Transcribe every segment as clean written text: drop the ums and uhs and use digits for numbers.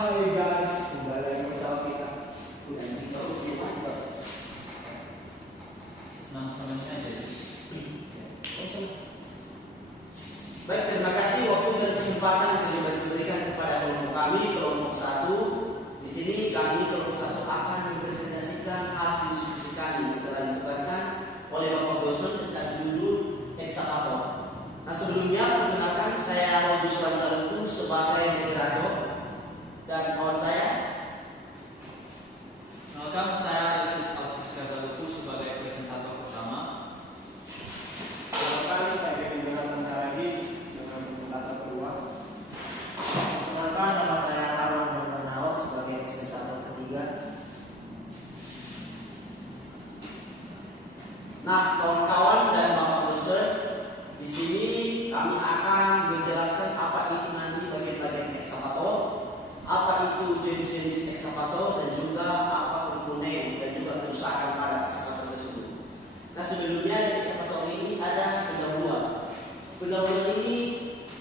Hai guys, kembali lagi bersama kita. Udah terus gimana? Nama samanya aja guys. Baik, terima kasih waktu dan kesempatan yang diberikan kepada kelompok kami, kelompok 1. Di sini kami kelompok 1 akan mempresentasikan hasil diskusi kami yang telah ditugaskan oleh Bapak dosen tentang judul ekskavator. Nah, sebelumnya perkenalkan saya Robus Lanzaluku sebagai moderator dan kawan saya. Welcome, saya Alexis Alfis Lanzaluku sebagai presentator pertama. Perkenalkan saya Kevin Jonathan Saragi dengan presentator kedua. Perkenalkan nama saya Arwan Dantanawat sebagai presentator ketiga. Nah, kawan-kawan dan Bapak dosen, di sini kami akan menjelaskan apa itu nanti bagian-bagian ekskavator, apa itu jenis-jenis ekskavator, dan juga apa komponen dan juga kerusakan pada ekskavator tersebut. Nah, sebelumnya di ekskavator ini ada pendahuluan. Pendahuluan ini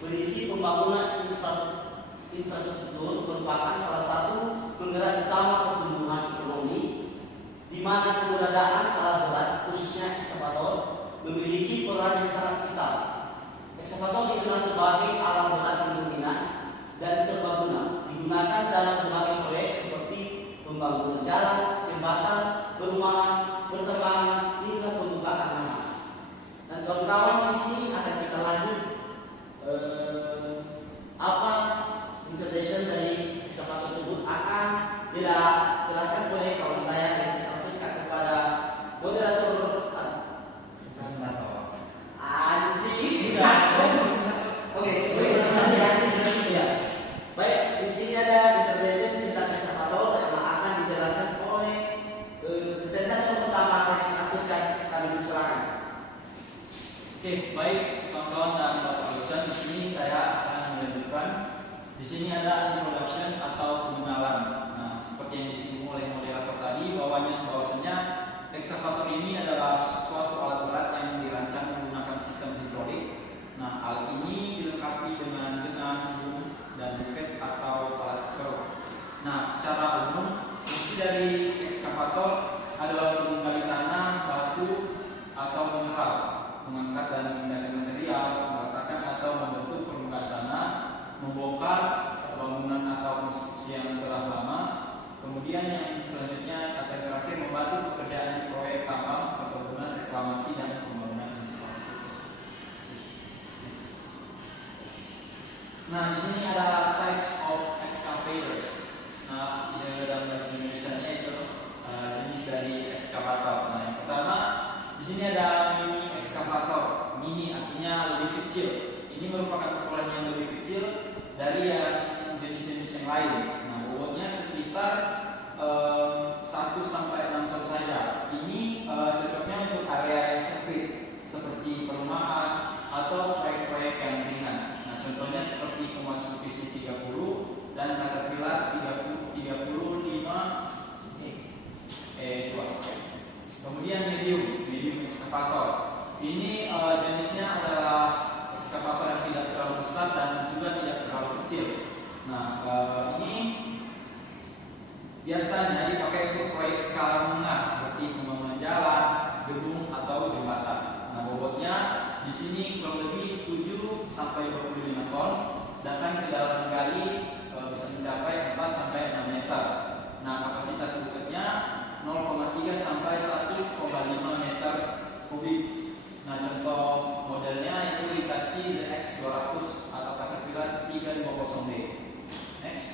berisi pembangunan infrastruktur merupakan salah satu penggerak utama pertumbuhan ekonomi, di mana keberadaan alat berat khususnya ekskavator memiliki peran yang sangat vital. Ekskavator dikenal sebagai alat berat yang dominan dan serbaguna, digunakan dalam berbagai proyek seperti pembangunan jalan, jembatan, perumahan, penerbangan, hingga pembukaan lahan. Dan kawan-kawan di sini akan kita lanjut apa introduction dari ekskavator tersebut akan dijelaskan oleh kawan saya Alexis Alfis kepada moderator Andi. Oke, ya. Baik, di sini ada introduction tentang ekskavator yang akan dijelaskan oleh presentator pertama Alexis Alfis, kami persilakan. Oke, baik kawan-kawan dan Bapak dosen, di sini saya akan melanjutkan. Di sini ada introduction atau pengenalan. Nah, seperti yang disinggung oleh moderator tadi, bahwasanya ekskavator ini adalah suatu alat berat yang dirancang menggunakan sistem hidrolik. Nah, alat ini dilengkapi dengan boom dan buket atau alat keruk. Nah, secara umum fungsi dari ekskavator adalah untuk menggali tanah, batu, atau mineral, mengangkat dan memindahkan material, meletakkan atau membentuk permukaan tanah, membongkar bangunan atau konstruksi yang telah lama. Kemudian yang selanjutnya atau yang terakhir membantu pekerjaan di proyek tambang, perkebunan, reklamasi, dan pembangunan infrastruktur. Nah, di sini ada types of excavators. Nah, dalam bahasa Indonesia-nya itu jenis dari ekskavator. Nah, yang pertama di sini ada mini ekskavator. Mini artinya lebih kecil. Ini merupakan ukuran yang lebih kecil dari yang jenis-jenis yang lain. Nah, bobotnya sekitar 1 sampai 6 ton saja. Ini cocoknya untuk area yang sempit seperti perumahan atau proyek-proyek yang ringan. Nah, contohnya seperti Komatsu PC30 dan Caterpillar 35 Kemudian medium ekskavator. Ini jenisnya adalah ekskavator yang tidak terlalu besar dan juga tidak terlalu kecil. Nah, ini biasanya dipakai untuk proyek skala menengah seperti pembangunan jalan, gedung, atau jembatan. Nah, bobotnya di sini kurang lebih 7 sampai 25 ton, sedangkan kedalaman gali bisa mencapai 4 sampai 6 meter. Nah, kapasitas buketnya 0,3 sampai 1,5 meter kubik. Nah, contoh modelnya itu Hitachi ZX200 atau Caterpillar 350D. Next.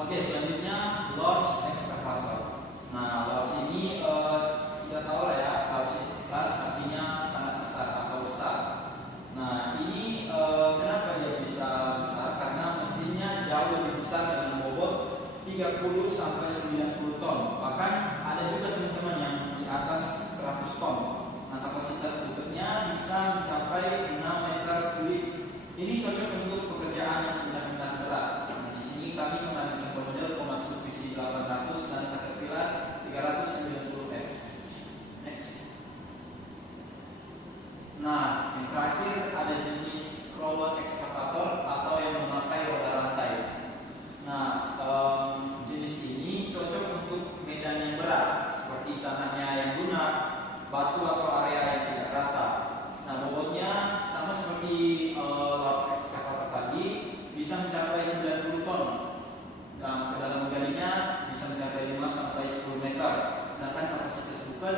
Oke, selanjutnya large excavator. Nah, large ini kita tahu lah ya, large artinya sangat besar atau besar. Nah, ini kenapa dia bisa besar? Karena mesinnya jauh lebih besar dengan bobot 30 sampai 90 ton. Bahkan ada juga teman-teman yang di atas 100 ton. Nah, kapasitas buketnya bisa mencapai 6 meter kubik. Ini cocok untuk pekerjaan yang pindah-pindah berat. Nah, di sini kami ton. Dan kedalaman galinya bisa mencapai 5 sampai 10 meter. Sedangkan kapasitas buket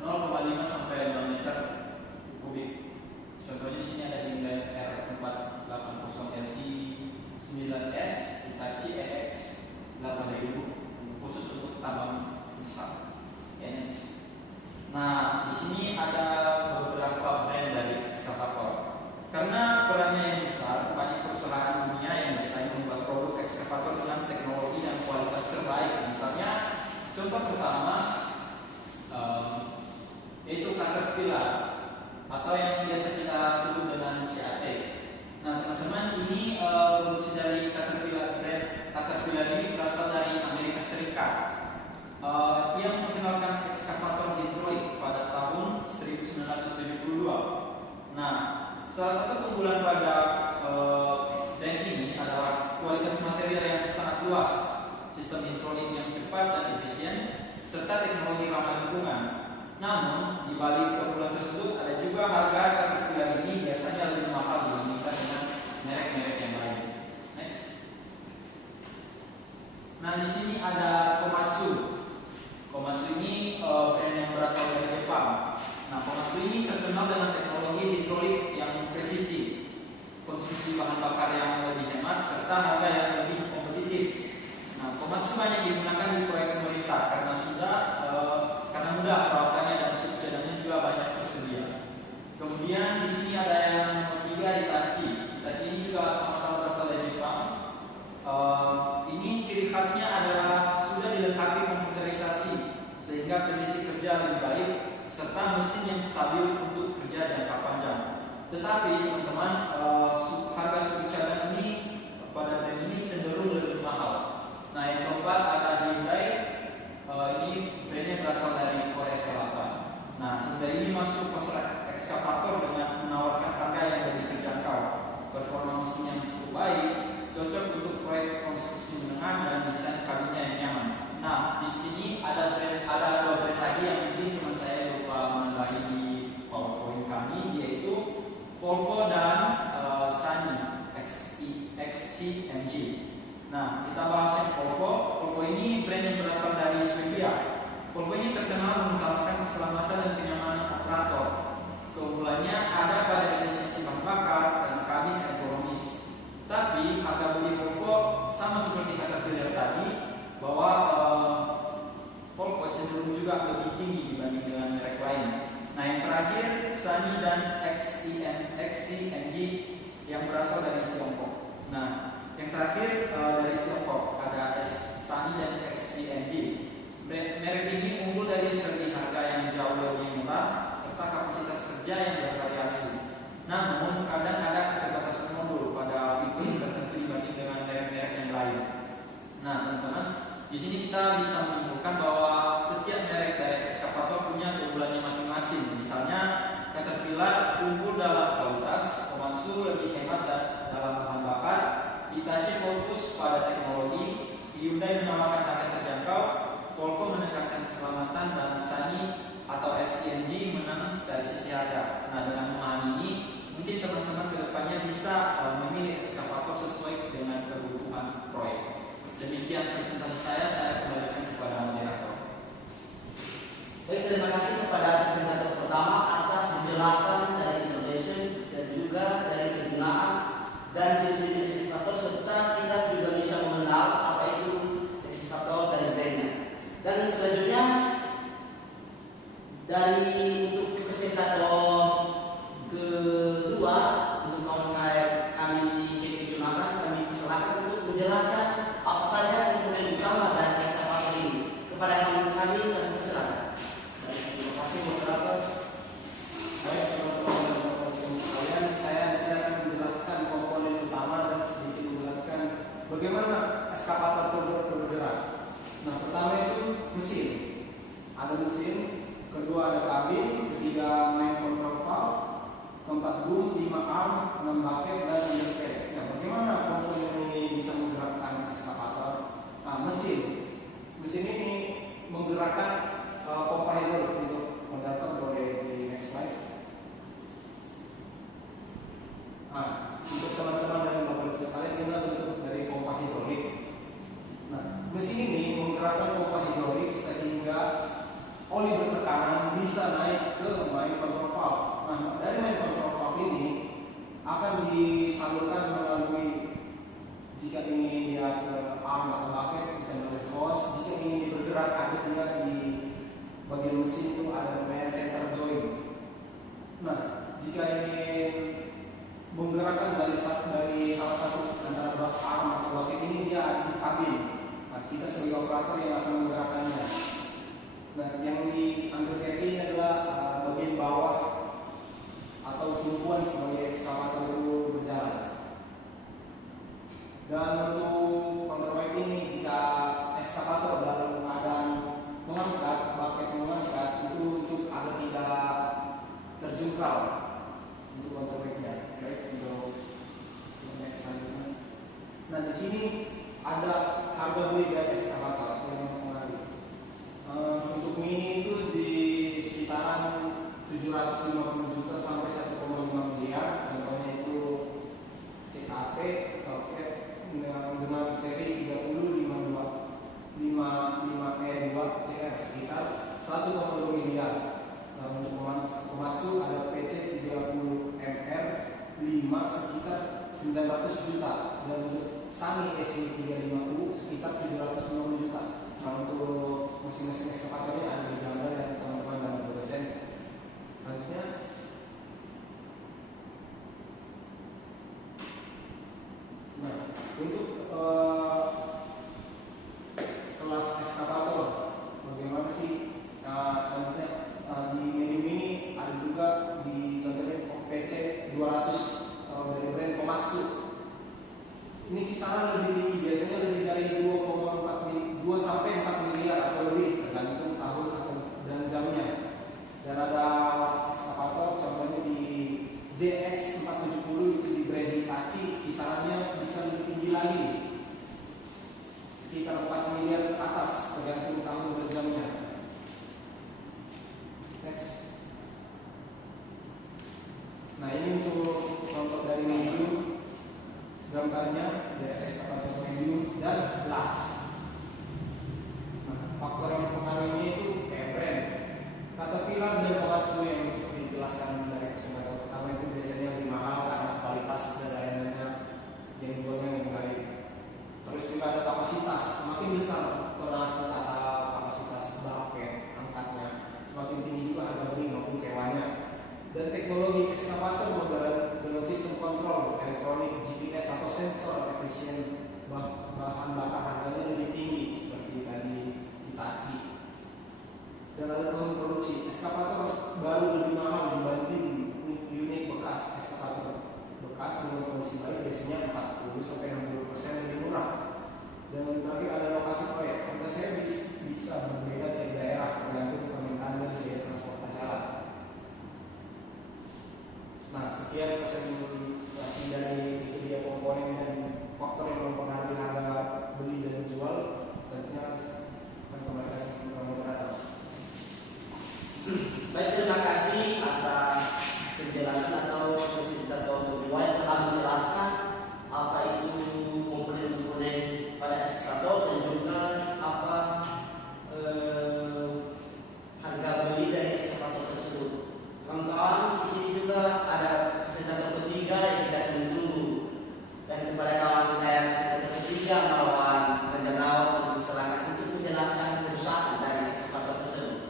0,5 sampai 2 meter kubik. Contohnya di sini ada Hyundai R480 LC 9S, Hitachi NX 8000 khusus untuk tambang besar NX. Nah, di sini ada beberapa brand dari ekskavator. Karena perannya yang besar, banyak perusahaan dunia yang bersaing membuat produk ekskavator dengan teknologi dan kualitas terbaik. Misalnya, contoh pertama yaitu Caterpillar atau yang biasa kita sebut dengan CAT. Nah, teman-teman, ini produksi dari Caterpillar brand. Caterpillar ini berasal dari Amerika Serikat. Ia memperkenalkan ekskavator hidrolik pada tahun 1972. Nah, salah satu keunggulan pada brand ini adalah kualitas material yang sangat luas, sistem hidrolik yang cepat dan efisien, serta teknologi ramah lingkungan. Namun, di balik keunggulan tersebut ada juga harga Caterpillar ini biasanya lebih mahal dibandingkan dengan merek-merek yang lain. Next. Nah, di sini ada Komatsu. Komatsu ini brand yang berasal dari Jepang. Nah, Komatsu ini terkenal dengan teknologi hidrolik yang presisi, konsumsi bahan bakar yang lebih hemat, serta harga yang lebih kompetitif. Nah, Komatsu banyak digunakan di proyek pemerintah karena mudah perawatannya dan stok cadangannya juga banyak tersedia. Kemudian di sini ada yang nomor 3, Hitachi. Hitachi ini juga sama-sama berasal dari Jepang. Ini ciri khasnya adalah sudah dilengkapi komputerisasi sehingga presisi kerja lebih baik serta mesin yang stabil untuk kerja jangka panjang. Tetapi teman-teman, harga stok cadangan ini pada brand ini cenderung lebih mahal. Nah, yang keempat ada Hyundai. Ini brandnya berasal dari Korea Selatan. Nah, Hyundai ini masuk pasar ekskavator dengan menawarkan harga yang lebih terjangkau, performa mesin yang cukup baik, cocok untuk proyek konstruksi menengah dan desain kabinnya yang nyaman. Nah, di sini ada dua brand lagi yang mungkin teman saya lupa menambahi di PowerPoint kami, yaitu Volvo dan Sany XCMG. Nah, kita bahas yang Volvo. Volvo ini brand yang berasal dari Swedia. Volvo ini terkenal mengutamakan keselamatan dan kenyamanan operator. Keunggulannya ada pada efisiensi bahan bakar dan kabin ergonomis. Tapi harga beli Volvo sama seperti Caterpillar tadi, bahwa Volvo cenderung juga lebih tinggi dibanding dengan merek lain. Nah, yang terakhir Sany dan XCMG yang berasal dari Tiongkok. Nah, yang terakhir dari Tiongkok ada Sany dan XCMG. Merek ini unggul dari segi harga yang jauh lebih murah serta kapasitas kerja yang bervariasi. Namun kadang ada keterbatasan modul pada fitur tertentu dibanding dengan merek-merek yang lain. Nah, teman-teman, di sini kita bisa menyimpulkan bahwa setiap merek dari ekskavator punya keunggulannya masing-masing. Misalnya Caterpillar unggul dalam kualitas, Komatsu lebih hemat dalam bahan bakar, Hitachi fokus pada teknologi, Hyundai menawarkan harga terjangkau, Volvo menekankan keselamatan, dan Sany atau XCMG menang dari sisi harga. Nah, dengan memahami ini, mungkin teman-teman kedepannya bisa memilih ekskavator sesuai dengan kebutuhan proyek. Demikian presentasi saya kembalikan kepada moderator. Baik, terima kasih kepada presentator pertama atas penjelasan dari introduction dan juga dari kegunaan dan jenis-jenis ekskavator, serta kita juga bisa mengenal apa itu ekskavator dari brandnya. Dan selanjutnya dari untuk presentator kedua, untuk kawan kami si Kini Junatan, kami persilakan untuk menjelaskan apa saja komponen utama dari ekskavator ini. Kepada kami persilakan. Terima kasih moderator. Baik, teman-teman sekalian, saya akan menjelaskan komponen utama dan sedikit menjelaskan bagaimana ekskavator tersebut bergerak. Nah, pertama itu mesin. Ada mesin, kedua ada kabin, ketiga main control valve, keempat boom, 5 arm, 6 bucket, dan undercarriage. Nah, bagaimana komponen ini bisa menggerakkan ekskavator? Nah, mesin ini menggerakkan pompa hidrolik. Untuk moderator boleh di next slide. Nah, untuk teman-teman yang bapak sekalian, ini adalah bentuk dari pompa hidrolik. disalurkan melalui, jika ingin dia ke arm atau bucket bisa melalui hose. Jika ingin dia bergerak ada dia di bagian mesin itu ada namanya center joint. Nah, jika ingin menggerakkan dari salah satu antara arm atau bucket ini dia ada di kabin. Nah, kita sebagai operator yang akan menggerakkannya. Nah, yang di undercarry ini adalah bagian bawah atau tumpuan sebagai ekskavator itu berjalan. Dan untuk counterweight ini, jika ekskavator dalam keadaan mengangkat, bucket mengangkat itu untuk agar tidak terjungkal untuk counterweightnya. Baik, untuk selanjutnya. Nah, di sini ada harga beli dari ekskavator yang mempengaruhi. Untuk mini itu di sekitaran 750 juta sampai 1,5 miliar. Contohnya itu CKP dengan seri 3052 CR sekitar 1,2 miliar. Nah, untuk Komatsu ada PC 30 MR 5 sekitar 900 juta, dan untuk Sani SW350 sekitar 750 juta. Nah, untuk mesin-mesin ekskavatornya ada di gambar dan teman-teman dan dosen. Selanjutnya, nah, untuk kelas ekskavator bagaimana sih? Selanjutnya di menu ini ada juga di contohnya PC 200 dari brand Komatsu. Ini kisaran lebih tinggi, biasanya lebih dari 2 sampai 4 miliar atau lebih tergantung tahun atau dan jamnya. Dan ada ekskavator contohnya di JX 470 itu di brand Hitachi, kisarannya bisa lebih tinggi lagi, sekitar 4 miliar ke atas tergantung tahun dan jamnya. Next. Nah, ini untuk contoh dari medium, gambarnya dari ekskavator medium dan large. Nah, faktor yang mempengaruhi itu kayak brand, Caterpillar dan Komatsu yang seperti dijelaskan dari ekskavator pertama itu biasanya lebih mahal karena kualitas dan layanannya yang jualnya lebih baik. Terus juga ada kapasitas, semakin besar penghasilan atau kapasitas bucket angkatnya, semakin tinggi juga harga beli maupun sewanya. Dan teknologi ekskavator modern dengan sistem kontrol elektronik, GPS atau sensor efisien, bahan bakar harganya lebih tinggi seperti tadi Hitachi. Dan ada tahun produksi, ekskavator baru lebih mahal dibanding unit bekas. Ekskavator bekas dengan kondisi baik biasanya 40 sampai 60% lebih murah. Dan terakhir ada lokasi proyek, harga servis bisa berbeda tiap daerah tergantung permintaan dan biaya transportasi alat. Nah, sekian presentasi dari tiga komponen dan faktor yang mempengaruhi harga beli dan jual. Selanjutnya akan kembalikan ke moderator. Baik, terima kasih atas penjelasan atau presentator kedua yang telah menjelaskan apa itu komponen-komponen pada ekskavator dan juga apa harga beli dari ekskavator tersebut. Kawan-kawan, di sini juga ada presentator ketiga yang kita tunggu, dan kepada kawan saya presentator ketiga melawan Rajanao untuk silakan untuk menjelaskan kerusakan dari ekskavator tersebut.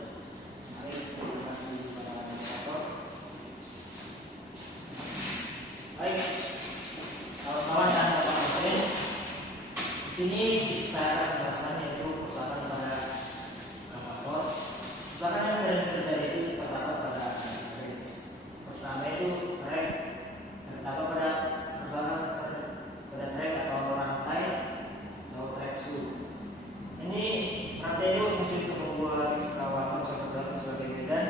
Mari terima kasih kepada ekskavator. Baik, kawan-kawan dan kawan-kawan, di sini saya akan menjelaskan yaitu kerusakan pada ekskavator. Kerusakan yang sering terjadi itu terdapat pada pertama itu trek, terdapat pada kerusakan pada trek atau rantai atau trek shoe. Ini rantai ini berfungsi untuk membuat ekskavator bisa berjalan sebagai medan.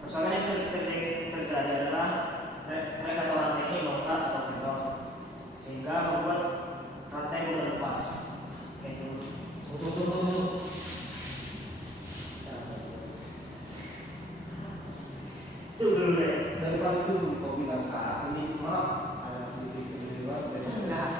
Kerusakan yang sering terjadi adalah trek atau rantai ini longgar atau kendor, sehingga membuat rantai mudah lepas. Tutup. Daripada itu kau bilang kak ini maaf ada sedikit kejadian dari enggak.